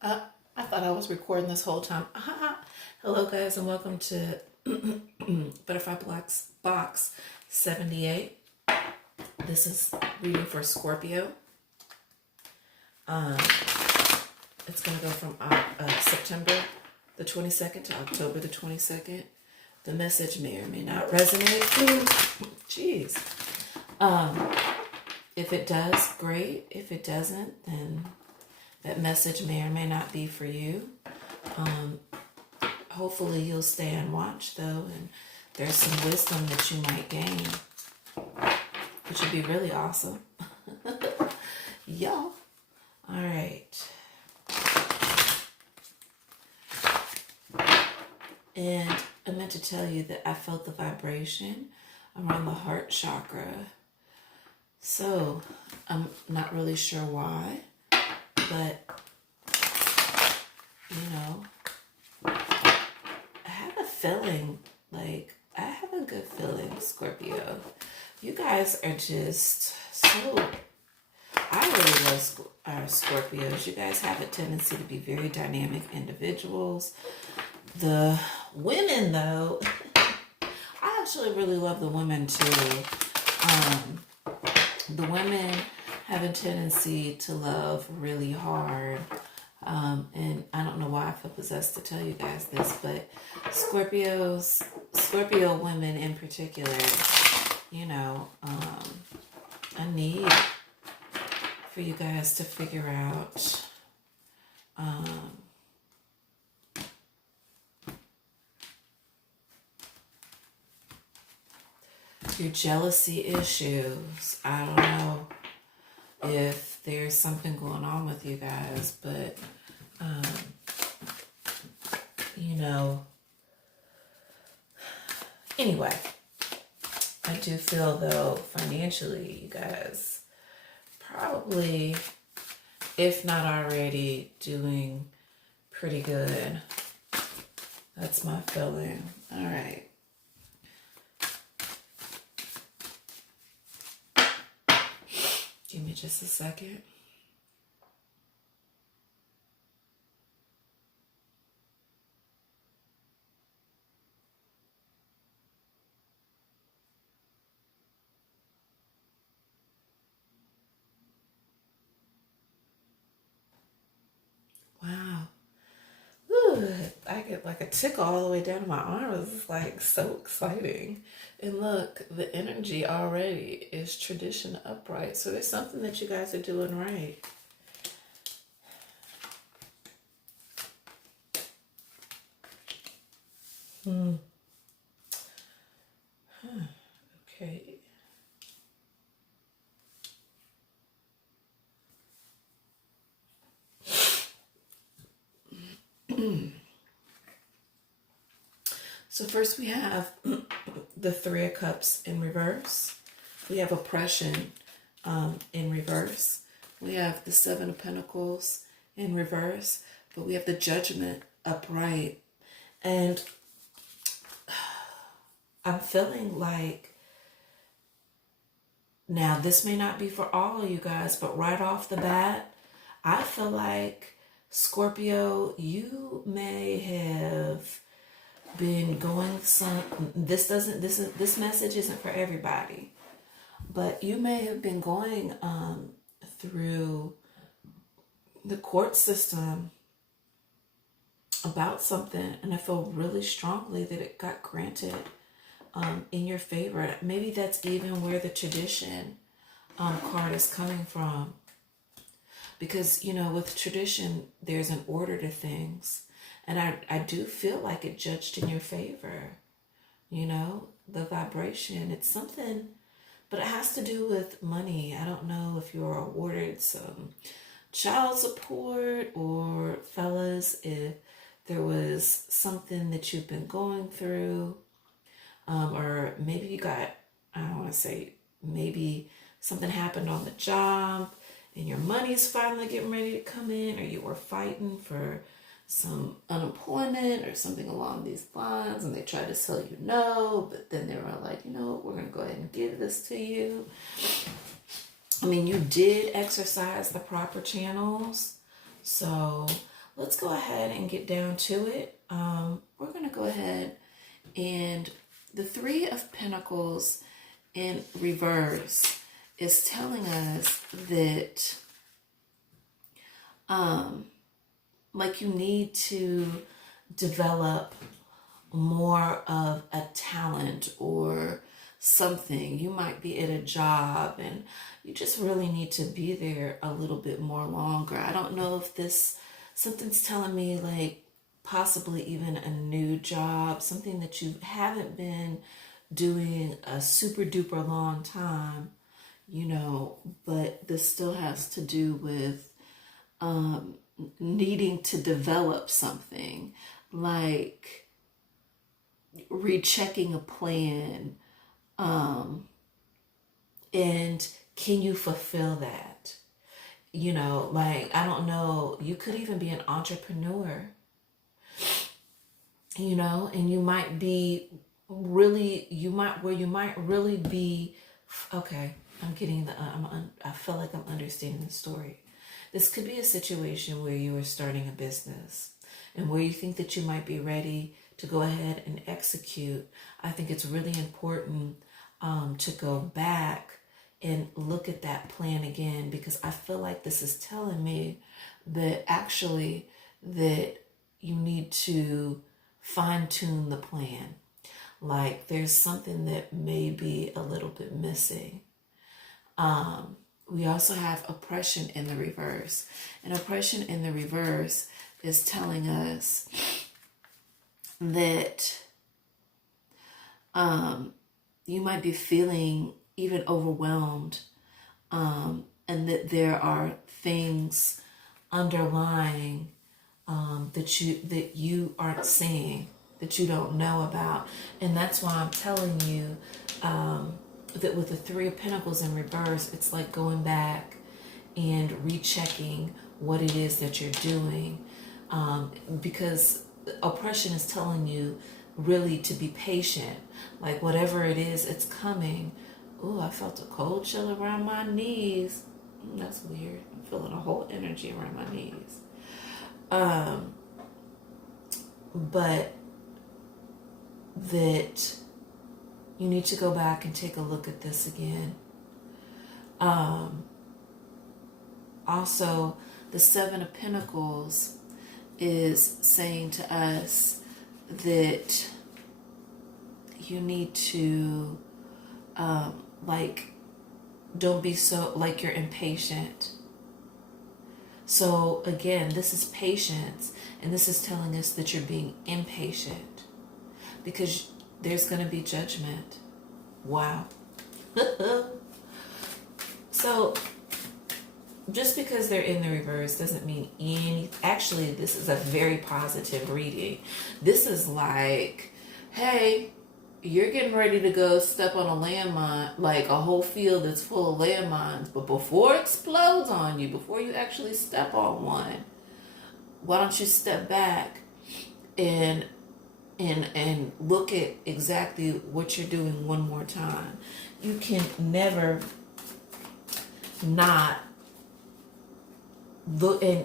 I thought I was recording this whole time. Hello, guys, and welcome to Butterfly Box 78. This is reading for Scorpio. It's going to go from September the 22nd to October the 22nd. The message may or may not resonate. Jeez. If it does, great. If it doesn't, then that message may or may not be for you. Hopefully you'll stay and watch, though, and there's some wisdom that you might gain, which would be really awesome. Y'all. All right. And I meant to tell you that I felt the vibration around the heart chakra. So I'm not really sure why, but I have a feeling, I have a good feeling, Scorpio. You guys are just so, I really love Scorpios. You guys have a tendency to be very dynamic individuals. The women, though, I actually really love the women too. The women have a tendency to love really hard. And I don't know why I feel possessed to tell you guys this, but Scorpio women in particular, I need for you guys to figure out your jealousy issues. I don't know if there's something going on with you guys, but anyway, I do feel, though, financially, you guys probably, if not already, doing pretty good. That's my feeling. All right. Give me just a second. Wow. Ooh, I get like a tickle all the way down to my arm. It's like so exciting. And look, the energy already is tradition upright. So there's something that you guys are doing right. Okay. So first we have the Three of Cups in reverse. We have oppression in reverse. We have the Seven of Pentacles in reverse. But we have the Judgment upright. And I'm feeling like, now this may not be for all of you guys, but right off the bat, I feel like, Scorpio, you may have been going this message isn't for everybody, but you may have been going through the court system about something, and I feel really strongly that it got granted in your favor. Maybe that's even where the tradition card is coming from, because with tradition there's an order to things. And I do feel like it judged in your favor, the vibration. It's something, but it has to do with money. I don't know if you're awarded some child support, or fellas, if there was something that you've been going through, or maybe you got, I don't want to say, maybe something happened on the job and your money's finally getting ready to come in, or you were fighting for some unemployment or something along these lines, and they tried to tell you no, but then they were like, we're going to go ahead and give this to you. I mean, you did exercise the proper channels. So let's go ahead and get down to it. We're going to go ahead and the Three of Pentacles in reverse is telling us that like you need to develop more of a talent or something. You might be at a job and you just really need to be there a little bit more longer. I don't know if something's telling me like possibly even a new job, something that you haven't been doing a super duper long time, but this still has to do with needing to develop something, like rechecking a plan, and can you fulfill that? Like, I don't know, you could even be an entrepreneur, and you might be really, you might really be, okay, I'm getting I feel like I'm understanding the story. This could be a situation where you are starting a business and where you think that you might be ready to go ahead and execute. I think it's really important to go back and look at that plan again, because I feel like this is telling me that actually that you need to fine tune the plan. Like there's something that may be a little bit missing. We also have oppression in the reverse. And oppression in the reverse is telling us that you might be feeling even overwhelmed, and that there are things underlying that you aren't seeing, that you don't know about. And that's why I'm telling you that with the Three of Pentacles in reverse, it's like going back and rechecking what it is that you're doing, because oppression is telling you really to be patient. Like whatever it is, it's coming. Ooh, I felt a cold chill around my knees. That's weird. I'm feeling a whole energy around my knees. But that you need to go back and take a look at this again. Also, the Seven of Pentacles is saying to us that you need to don't be so like you're impatient. So again, this is patience, and this is telling us that you're being impatient because there's going to be judgment. Wow. So just because they're in the reverse doesn't mean actually, this is a very positive reading. This is like, hey, you're getting ready to go step on a landmine, like a whole field that's full of landmines, but before it explodes on you, before you actually step on one, why don't you step back and look at exactly what you're doing one more time. You can never not look, and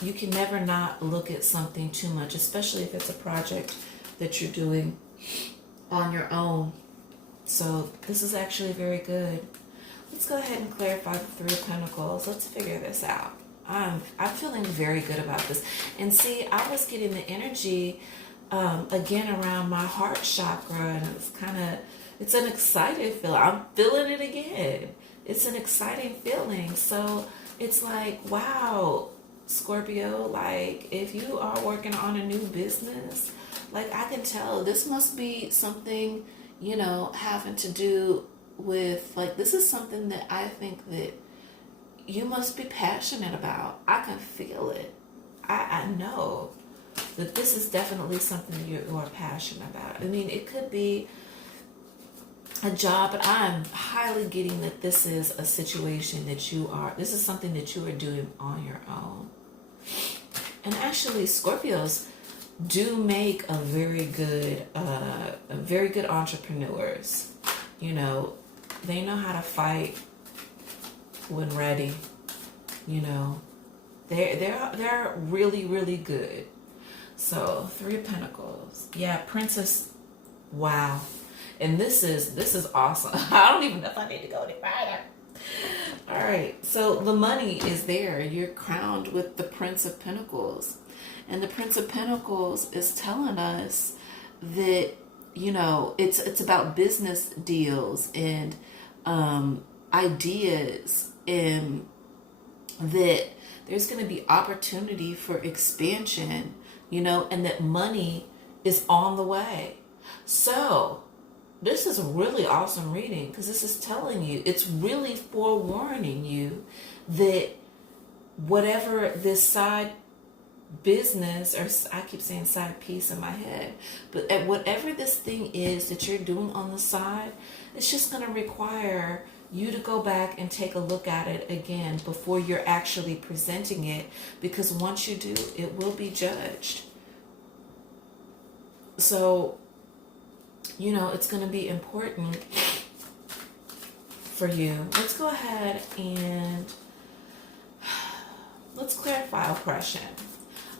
you can never not look at something too much, especially if it's a project that you're doing on your own. So this is actually very good. Let's go ahead and clarify the Three of Pentacles. Let's figure this out. I'm feeling very good about this. And see, I was getting the energy again around my heart chakra, and it's an excited feeling. I'm feeling it again. It's an exciting feeling. So it's like, wow, Scorpio, like if you are working on a new business, like I can tell this must be something, having to do with, like, this is something that I think that you must be passionate about. I can feel it. I know that this is definitely something you are passionate about. I mean, it could be a job, but I'm highly getting that this is a situation that this is something that you are doing on your own. And actually, Scorpios do make a very good entrepreneurs. They know how to fight when ready. They're really, really good. So 3 of Pentacles. Yeah, Princess. Wow. And this is awesome. I don't even know if I need to go any further. All right. So the money is there. You're crowned with the Prince of Pentacles. And the Prince of Pentacles is telling us that, you know, it's about business deals and ideas, and that there's going to be opportunity for expansion, you know, and that money is on the way. So this is a really awesome reading, because this is telling you, it's really forewarning you that whatever this side business, or I keep saying side piece in my head, but at whatever this thing is that you're doing on the side, it's just going to require you to go back and take a look at it again before you're actually presenting it, because once you do, it will be judged. So, you know, it's going to be important for you. Let's go ahead and let's clarify oppression.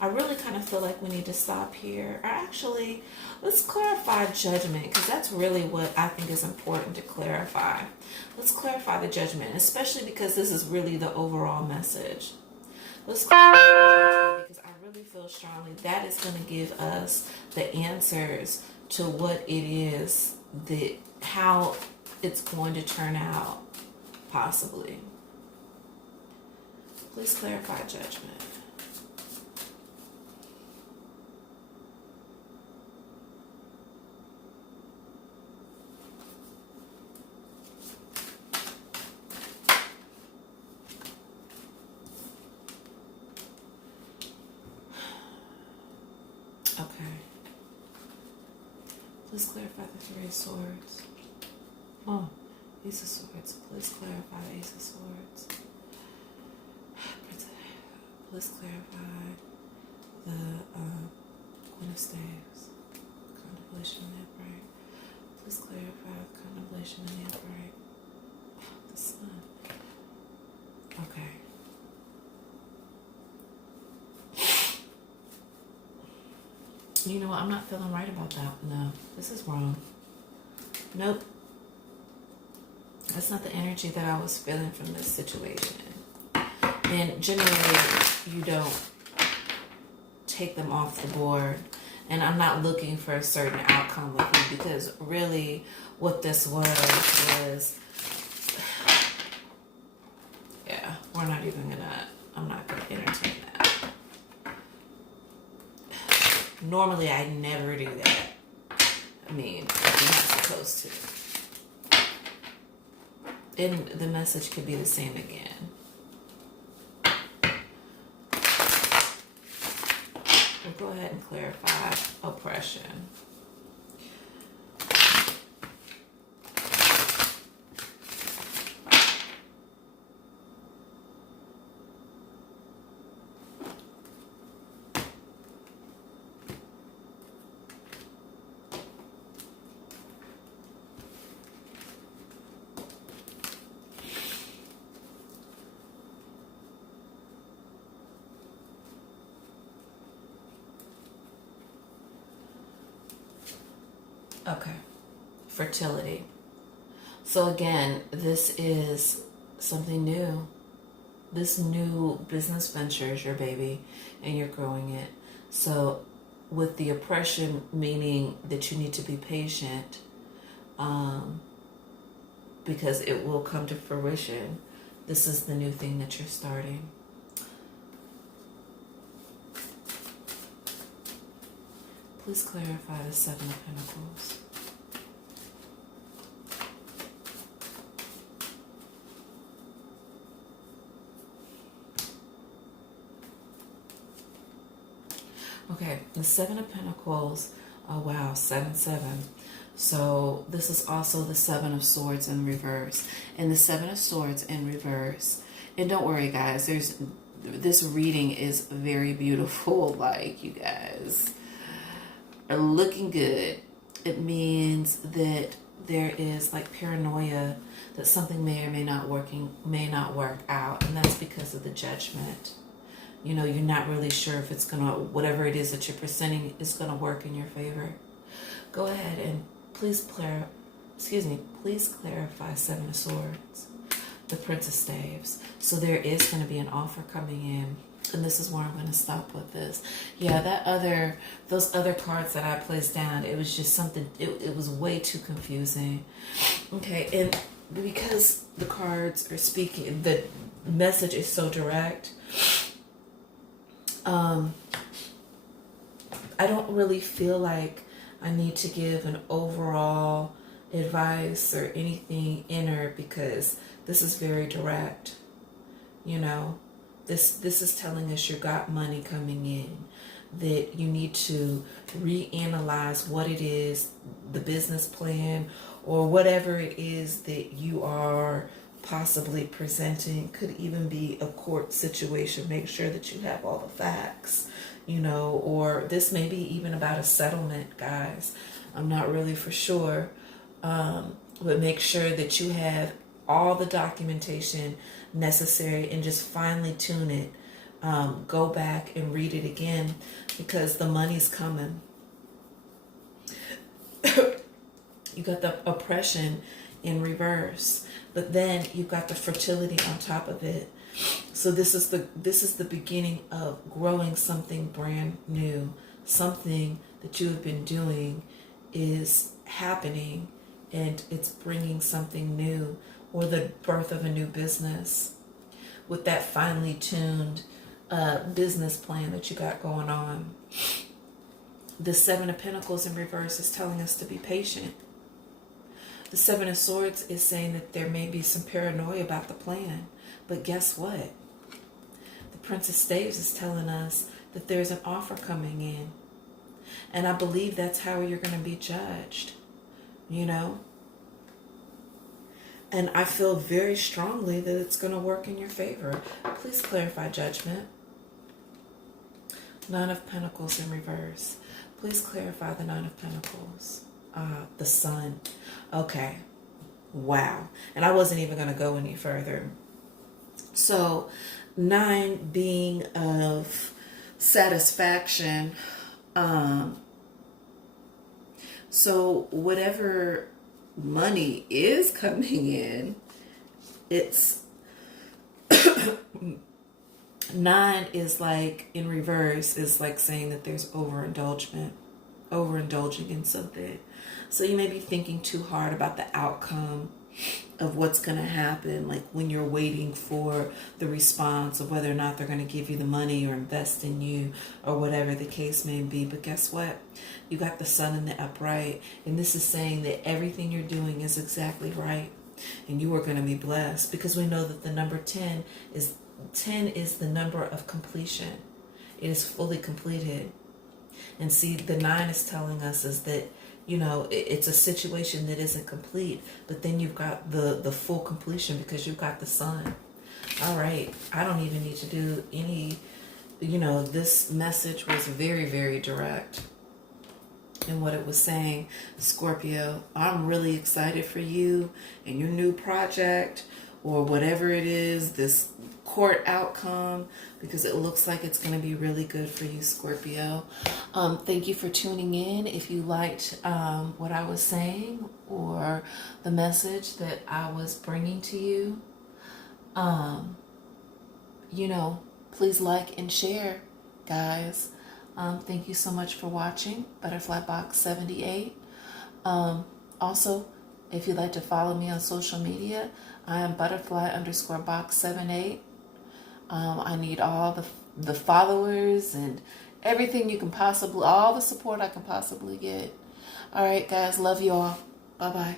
I really kind of feel like we need to stop here. Or actually, let's clarify judgment, because that's really what I think is important to clarify. Let's clarify the judgment, especially because this is really the overall message. Let's clarify judgment, because I really feel strongly that is going to give us the answers to what it is, that how it's going to turn out, possibly. Please clarify judgment. Okay. Please clarify the 3 of Swords. Oh, Ace of Swords. Please clarify the Ace of Swords. Please clarify the Queen of Staves. Contemplation and upright. Please clarify contemplation and upright. The Sun. Okay. You know what? I'm not feeling right about that. No, this is wrong. Nope. That's not the energy that I was feeling from this situation. And generally, you don't take them off the board. And I'm not looking for a certain outcome with you, because really what this was, yeah, we're not even gonna, I'm not gonna entertain that. Normally, I never do that. I mean, you're not supposed to. And the message could be the same again. We'll go ahead and clarify oppression. Okay, fertility. So again, this is something new. This new business venture is your baby, and you're growing it. So with the oppression, meaning that you need to be patient, because it will come to fruition. This is the new thing that you're starting. Please clarify the 7 of Pentacles. Okay, the 7 of Pentacles. Oh wow, 7-7. So this is also the 7 of Swords in reverse. And the 7 of Swords in reverse. And don't worry, guys. This reading is very beautiful. Like, you guys are looking good. It means that there is like paranoia that something may or may not work out, and that's because of the Judgment. You know, you're not really sure if it's going to, whatever it is that you're presenting is going to work in your favor. Go ahead and please clarify Seven of Swords, the Prince of Staves. So there is going to be an offer coming in. And this is where I'm going to stop with this. Yeah, those other cards that I placed down, it was just something, it was way too confusing. Okay, and because the cards are speaking, the message is so direct, I don't really feel like I need to give an overall advice or anything inner, because this is very direct. You know, this is telling us you got money coming in, that you need to reanalyze what it is, the business plan, or whatever it is that you are possibly presenting. Could even be a court situation. Make sure that you have all the facts, you know, or this may be even about a settlement, guys. I'm not really for sure. But make sure that you have all the documentation necessary and just finely tune it. Go back and read it again, because the money's coming. You got the oppression in reverse, but then you've got the fertility on top of it. So this is the beginning of growing something brand new. Something that you have been doing is happening, and it's bringing something new, or the birth of a new business with that finely tuned business plan that you got going on. The Seven of Pentacles in reverse is telling us to be patient. The Seven of Swords is saying that there may be some paranoia about the plan. But guess what? The Prince of Staves is telling us that there's an offer coming in. And I believe that's how you're going to be judged. You know? And I feel very strongly that it's going to work in your favor. Please clarify Judgment. Nine of Pentacles in reverse. Please clarify the Nine of Pentacles. The Sun. Okay. Wow. And I wasn't even going to go any further. So, 9 being of satisfaction. So, whatever money is coming in, it's 9 is like in reverse, is like saying that there's overindulging in something. So you may be thinking too hard about the outcome of what's going to happen, like when you're waiting for the response of whether or not they're going to give you the money or invest in you or whatever the case may be. But guess what? You got the Sun in the upright, and this is saying that everything you're doing is exactly right, and you are going to be blessed, because we know that the number 10 is the number of completion. It is fully completed. And see, the 9 is telling us is that, you know, it's a situation that isn't complete, but then you've got the full completion because you've got the Sun. All right. I don't even need to do any, you know, this message was very, very direct in what it was saying. Scorpio, I'm really excited for you and your new project, or whatever it is, this court outcome, because it looks like it's going to be really good for you, Scorpio. Thank you for tuning in. If you liked what I was saying or the message that I was bringing to you, you know, please like and share, guys. Thank you so much for watching Butterfly Box 78. Also, if you'd like to follow me on social media, I am butterfly_box78. I need all the followers and everything you can possibly, all the support I can possibly get. All right, guys, love you all. Bye-bye.